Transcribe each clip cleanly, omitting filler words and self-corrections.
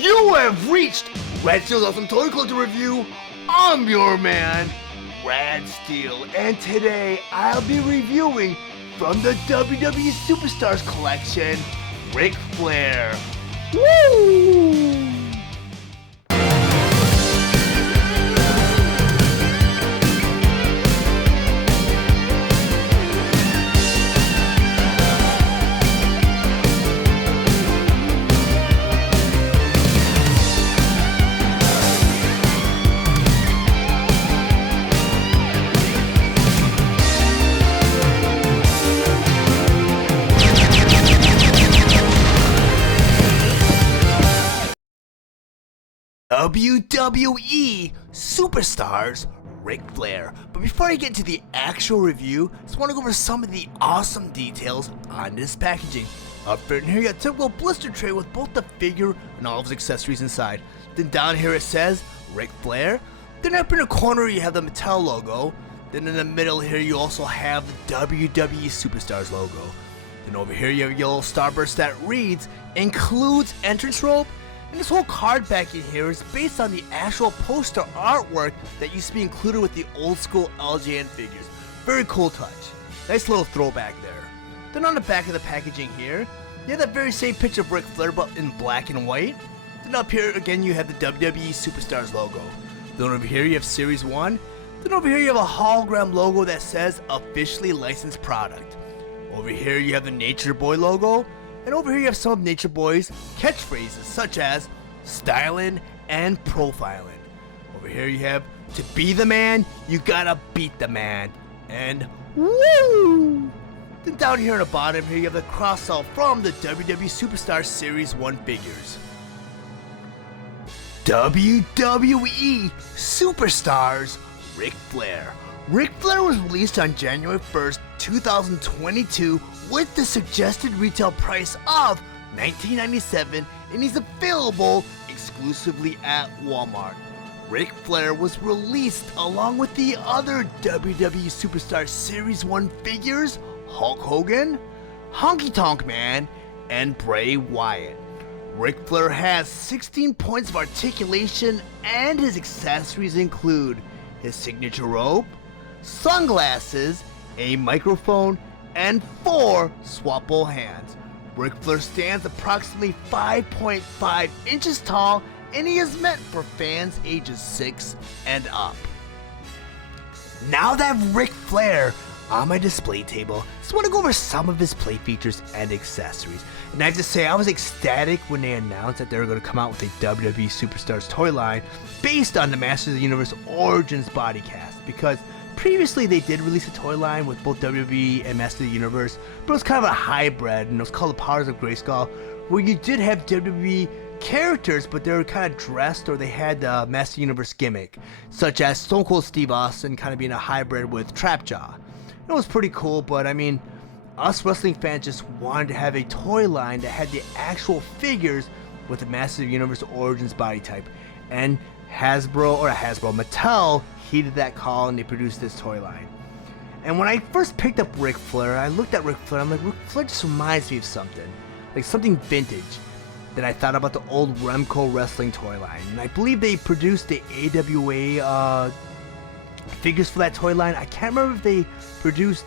You have reached Red Steel's Awesome Toy Collector Review. I'm your man, Rad Steel, and today I'll be reviewing from the WWE Superstars collection, Ric Flair. Woo! WWE Superstars Ric Flair. But before I get to the actual review, I just want to go over some of the awesome details on this packaging. Up front here, you got a typical blister tray with both the figure and all of his accessories inside. Then down here it says Ric Flair. Then up in the corner you have the Mattel logo. Then in the middle here you also have the WWE Superstars logo. Then over here you have a yellow starburst that reads, includes entrance rope. And this whole card backing here is based on the actual poster artwork that used to be included with the old school LJN figures. Very cool touch. Nice little throwback there. Then on the back of the packaging here, you have that very same picture of Ric Flair but in black and white. Then up here again you have the WWE Superstars logo. Then over here you have Series 1. Then over here you have a hologram logo that says officially licensed product. Over here you have the Nature Boy logo. And over here you have some of Nature Boy's catchphrases such as styling and profiling. Over here you have to be the man, you gotta beat the man. And woo! Then down here on the bottom here you have the cross-sell from the WWE Superstars Series 1 figures. WWE Superstars Ric Flair. Ric Flair was released on January 1st, 2022 with the suggested retail price of $19.97 and he's available exclusively at Walmart. Ric Flair was released along with the other WWE Superstar Series 1 figures, Hulk Hogan, Honky Tonk Man, and Bray Wyatt. Ric Flair has 16 points of articulation and his accessories include his signature robe, sunglasses, a microphone, and 4 swappable hands. Ric Flair stands approximately 5.5 inches tall and he is meant for fans ages 6 and up. Now that I have Ric Flair on my display table, I just want to go over some of his play features and accessories. And I have to say, I was ecstatic when they announced that they were going to come out with a WWE Superstars toy line based on the Masters of the Universe Origins body cast, because previously they did release a toy line with both WWE and Masters of the Universe, but it was kind of a hybrid, and it was called the Powers of Grayskull, where you did have WWE characters, but they were kind of dressed, or they had the Masters of the Universe gimmick, such as Stone Cold Steve Austin kind of being a hybrid with Trapjaw. It was pretty cool, but I mean, us wrestling fans just wanted to have a toy line that had the actual figures with the Masters of the Universe Origins body type, and Mattel heeded that call and they produced this toy line. And when I first picked up Ric Flair, I looked at Ric Flair, I'm like, Ric Flair just reminds me of something, like something vintage. Then I thought about the old Remco wrestling toy line, and I believe they produced the AWA figures for that toy line. I can't remember if they produced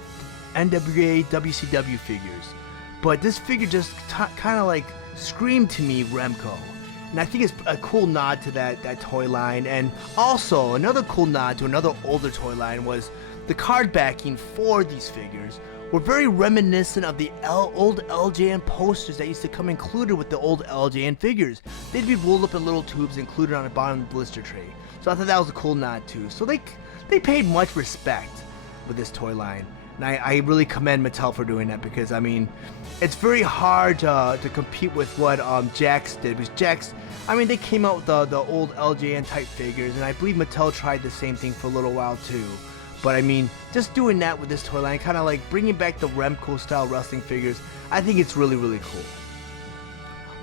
N.W.O WCW figures, but this figure just kind of like screamed to me Remco. And I think it's a cool nod to that toy line. And also, another cool nod to another older toy line was the card backing for these figures were very reminiscent of the old LJN posters that used to come included with the old LJN figures. They'd be rolled up in little tubes included on the bottom of the blister tray. So I thought that was a cool nod too. So they paid much respect with this toy line. And I really commend Mattel for doing that, because I mean, it's very hard to compete with what Jakks did, because Jakks, I mean, they came out with the old LJN type figures, and I believe Mattel tried the same thing for a little while too. But I mean, just doing that with this toy line, kind of like bringing back the Remco style wrestling figures, I think it's really, really cool.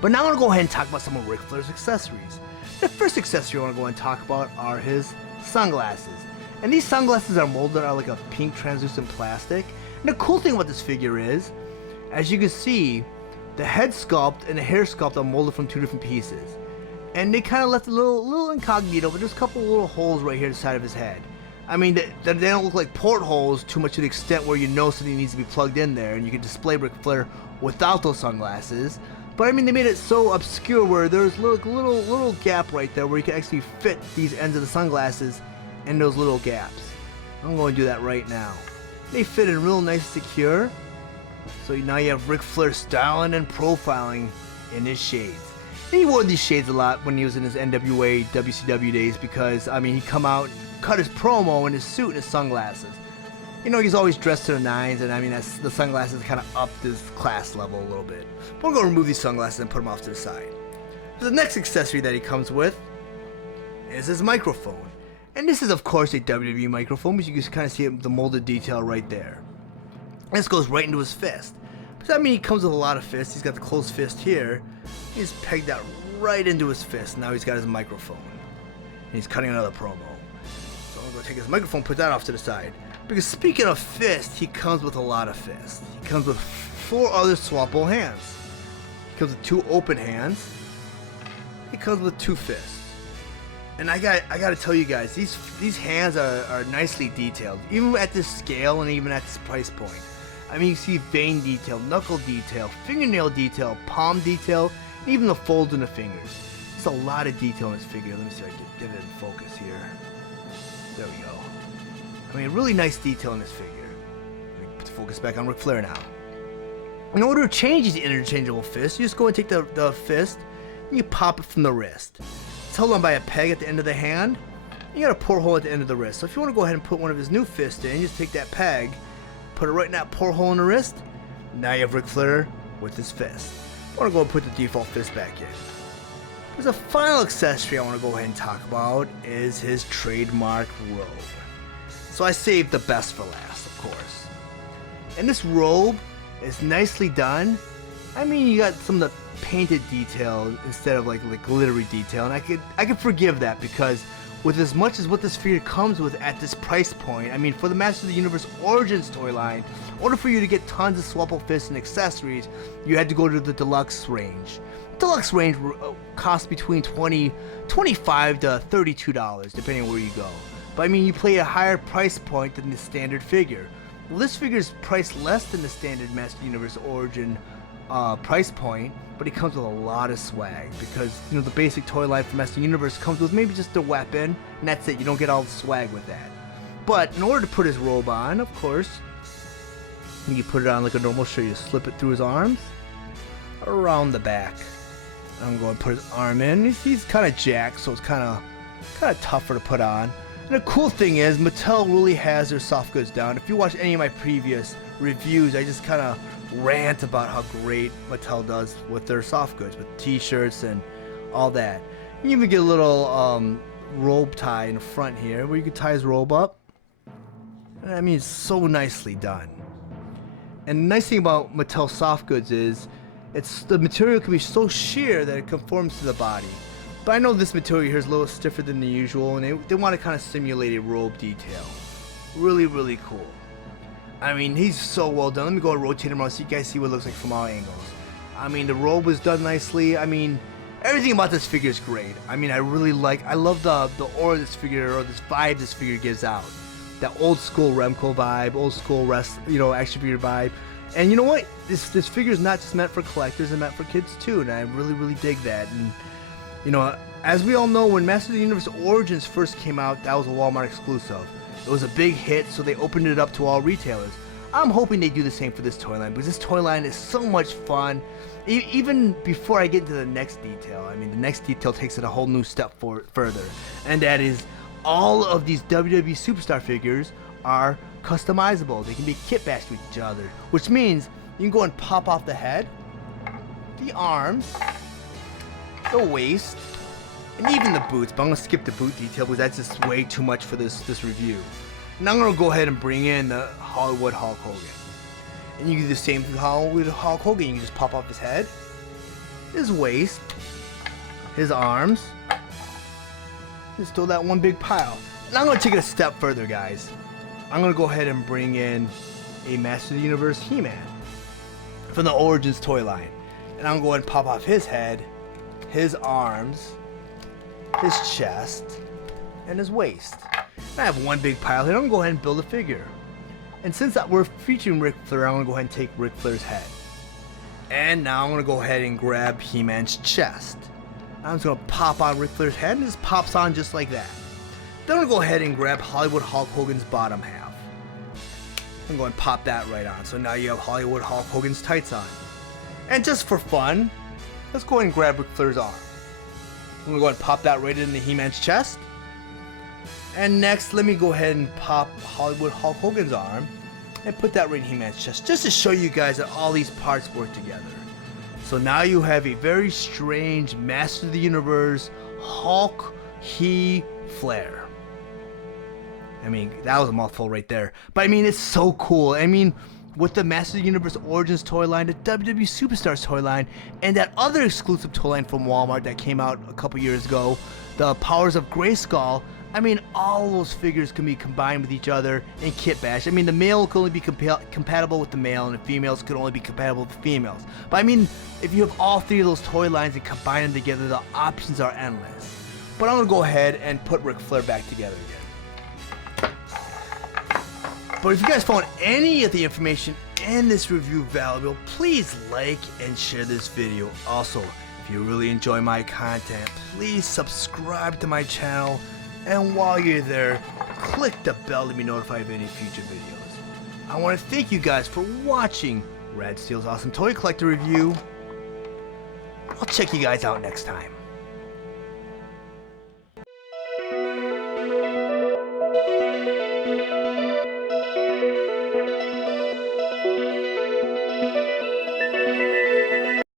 But now I want to go ahead and talk about some of Ric Flair's accessories. The first accessory I want to go ahead and talk about are his sunglasses. And these sunglasses are molded out of like a pink translucent plastic. And the cool thing about this figure is, as you can see, the head sculpt and the hair sculpt are molded from two different pieces. and they kind of left a little incognito, but there's a couple little holes right here at the side of his head. I mean, they don't look like portholes too much to the extent where you know something needs to be plugged in there, and you can display Ric Flair without those sunglasses. But I mean, they made it so obscure where there's little gap right there where you can actually fit these ends of the sunglasses in those little gaps. I'm going to do that right now. They fit in real nice and secure. So now you have Ric Flair styling and profiling in his shades. And he wore these shades a lot when he was in his NWA WCW days because, I mean, he'd come out, cut his promo in his suit and his sunglasses. You know, he's always dressed to the nines, and I mean, the sunglasses kind of upped his class level a little bit. But I'm going to remove these sunglasses and put them off to the side. The next accessory that he comes with is his microphone. And this is, of course, a WWE microphone, but you can kind of see the molded detail right there. This goes right into his fist. Because, I mean, he comes with a lot of fists. He's got the closed fist here. He's pegged that right into his fist. Now he's got his microphone. And he's cutting another promo. So I'm going to go take his microphone, put that off to the side. Because speaking of fist, he comes with a lot of fists. He comes with 4 other swappable hands. He comes with 2 open hands. He comes with 2 fists. And I got to tell you guys, these hands are nicely detailed, even at this scale and even at this price point. I mean, you see vein detail, knuckle detail, fingernail detail, palm detail, and even the folds in the fingers. It's a lot of detail in this figure. Let me see if I can get it in focus here. There we go. I mean, really nice detail in this figure. Let me put the focus back on Ric Flair now. In order to change these interchangeable fists, you just go and take the fist and you pop it from the wrist. It's held on by a peg at the end of the hand. You got a porthole at the end of the wrist. So if you want to go ahead and put one of his new fists in, you just take that peg, put it right in that porthole in the wrist. Now you have Ric Flair with his fist. I want to go and put the default fist back in. There's a final accessory I want to go ahead and talk about is his trademark robe. So I saved the best for last, of course. And this robe is nicely done. I mean, you got some of the painted detail instead of like glittery detail, and I could forgive that because with as much as what this figure comes with at this price point, I mean, for the Masters of the Universe Origins toy line, in order for you to get tons of swappable fists and accessories, you had to go to the deluxe range. Deluxe range costs between $25 to $32, depending on where you go. But I mean, you play a higher price point than the standard figure. Well, this figure is priced less than the standard Masters of the Universe Origin price point, but it comes with a lot of swag because, you know, the basic toy line for Masters of the Universe comes with maybe just a weapon, and that's it. You don't get all the swag with that. But in order to put his robe on, of course, you put it on like a normal shirt. You slip it through his arms, around the back. I'm going to put his arm in. He's kind of jacked, so it's kind of tougher to put on. And the cool thing is, Mattel really has their soft goods down. If you watch any of my previous reviews, I just kind of rant about how great Mattel does with their soft goods, with t-shirts and all that. You even get a little robe tie in the front here where you can tie his robe up. And I mean, it's so nicely done. And the nice thing about Mattel soft goods is the material can be so sheer that it conforms to the body. But I know this material here is a little stiffer than the usual, and they want to kind of simulate a robe detail. Really, really cool. I mean, he's so well done. Let me go and rotate him around so you guys see what it looks like from all angles. I mean, the robe was done nicely. I mean, everything about this figure is great. I mean, I love the aura this figure, or this vibe this figure gives out. That old school Remco vibe, old school action figure vibe. And you know what? This figure is not just meant for collectors, it's meant for kids too, and I really, really dig that. And you know, as we all know, when Masters of the Universe Origins first came out, that was a Walmart exclusive. It was a big hit, so they opened it up to all retailers. I'm hoping they do the same for this toy line, because this toy line is so much fun. Even before I get to the next detail, I mean, the next detail takes it a whole new step further. And that is, all of these WWE Superstar figures are customizable. They can be kit bashed with each other, which means you can go and pop off the head, the arms, the waist, and even the boots. But I'm going to skip the boot detail because that's just way too much for this review. Now I'm going to go ahead and bring in the Hollywood Hulk Hogan. And you can do the same with Hollywood Hulk Hogan. You can just pop off his head, his waist, his arms. Just throw that one big pile. Now I'm going to take it a step further, guys. I'm going to go ahead and bring in a Master of the Universe He-Man from the Origins toy line. And I'm going to pop off his head, his arms, his chest, and his waist. And I have one big pile here. I'm going to go ahead and build a figure. And since we're featuring Ric Flair, I'm going to go ahead and take Ric Flair's head. And now I'm going to go ahead and grab He-Man's chest. I'm just going to pop on Ric Flair's head, and it just pops on just like that. Then I'm going to go ahead and grab Hollywood Hulk Hogan's bottom half. I'm going to pop that right on. So now you have Hollywood Hulk Hogan's tights on. And just for fun, let's go ahead and grab Ric Flair's arm. I'm going to go ahead and pop that right into He-Man's chest. And next, let me go ahead and pop Hollywood Hulk Hogan's arm and put that right in He-Man's chest, just to show you guys that all these parts work together. So now you have a very strange Master of the Universe Hulk Flair. I mean, that was a mouthful right there. But I mean, it's so cool. I mean, with the Master of the Universe Origins toy line, the WWE Superstars toy line, and that other exclusive toy line from Walmart that came out a couple years ago, the Powers of Grayskull. I mean, all those figures can be combined with each other in Kit Bash. I mean, the male can only be compatible with the male, and the females can only be compatible with the females. But I mean, if you have all three of those toy lines and combine them together, the options are endless. But I'm going to go ahead and put Ric Flair back together again. But if you guys found any of the information in this review valuable, please like and share this video. Also, if you really enjoy my content, please subscribe to my channel. And while you're there, click the bell to be notified of any future videos. I want to thank you guys for watching Rad Steel's Awesome Toy Collector Review. I'll check you guys out next time.